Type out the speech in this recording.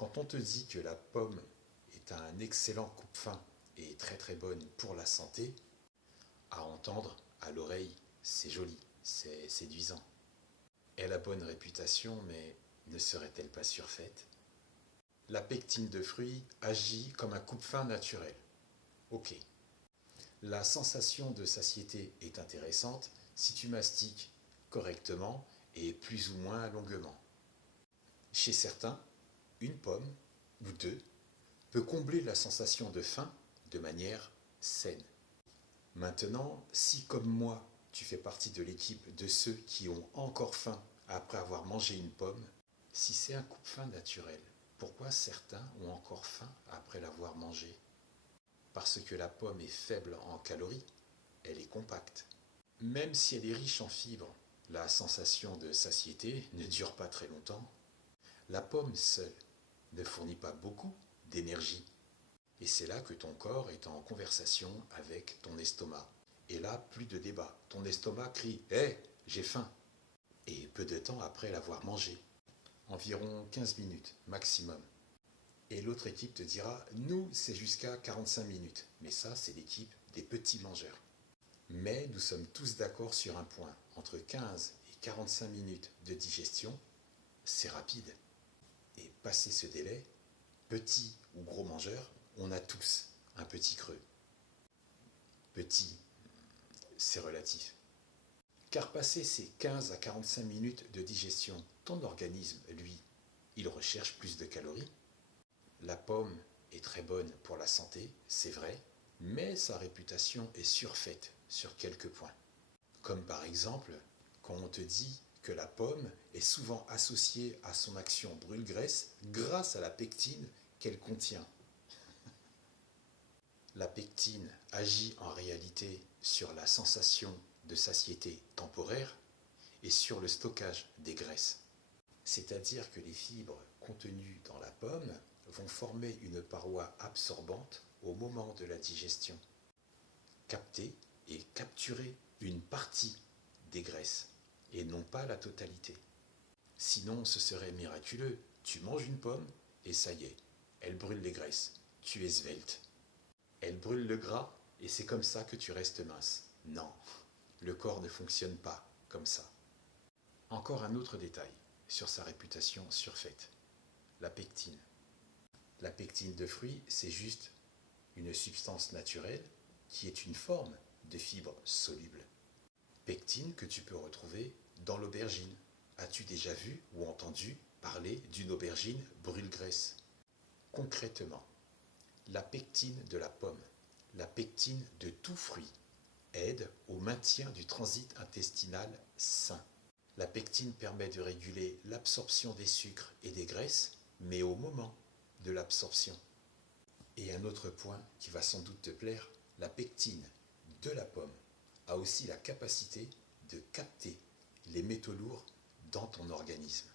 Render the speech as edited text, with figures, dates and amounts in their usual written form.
Quand on te dit que la pomme est un excellent coupe-faim et très très bonne pour la santé, à entendre, à l'oreille, c'est joli, c'est séduisant. Elle a bonne réputation, mais ne serait-elle pas surfaite? La pectine de fruits agit comme un coupe-faim naturel. Ok. La sensation de satiété est intéressante si tu mastiques correctement et plus ou moins longuement. Chez certains, une pomme ou deux peut combler la sensation de faim de manière saine. Maintenant, si comme moi, tu fais partie de l'équipe de ceux qui ont encore faim après avoir mangé une pomme, si c'est un coupe-faim naturel, pourquoi certains ont encore faim après l'avoir mangé? Parce que la pomme est faible en calories, elle est compacte. Même si elle est riche en fibres, la sensation de satiété ne dure pas très longtemps. La pomme seule ne fournit pas beaucoup d'énergie. Et c'est là que ton corps est en conversation avec ton estomac. Et là, plus de débat. Ton estomac crie Hé, j'ai faim. Et peu de temps après l'avoir mangé. Environ 15 minutes maximum. Et l'autre équipe te dira Nous, c'est jusqu'à 45 minutes. Mais ça, c'est l'équipe des petits mangeurs. Mais nous sommes tous d'accord sur un point. Entre 15 et 45 minutes de digestion, c'est rapide. Et passé ce délai, petit ou gros mangeur, on a tous un petit creux. Petit, c'est relatif. Car passé ces 15 à 45 minutes de digestion, ton organisme, lui, il recherche plus de calories. La pomme est très bonne pour la santé, c'est vrai, mais sa réputation est surfaite sur quelques points. Comme par exemple, quand on te dit que la pomme est souvent associée à son action brûle-graisse grâce à la pectine qu'elle contient. La pectine agit en réalité sur la sensation de satiété temporaire et sur le stockage des graisses. C'est-à-dire que les fibres contenues dans la pomme vont former une paroi absorbante au moment de la digestion, capter et capturer une partie des graisses et non pas la totalité. Sinon, ce serait miraculeux. Tu manges une pomme et ça y est, elle brûle les graisses. Tu es svelte. Elle brûle le gras et c'est comme ça que tu restes mince. Non, le corps ne fonctionne pas comme ça. Encore un autre détail sur sa réputation surfaite. La pectine. La pectine de fruits, c'est juste une substance naturelle qui est une forme de fibre soluble. Pectine que tu peux retrouver dans l'aubergine. As-tu déjà vu ou entendu parler d'une aubergine brûle-graisse? Concrètement, la pectine de la pomme, la pectine de tout fruit, aide au maintien du transit intestinal sain. La pectine permet de réguler l'absorption des sucres et des graisses, mais au moment de l'absorption. Et un autre point qui va sans doute te plaire, la pectine de la pomme a aussi la capacité de capter les métaux lourds dans ton organisme.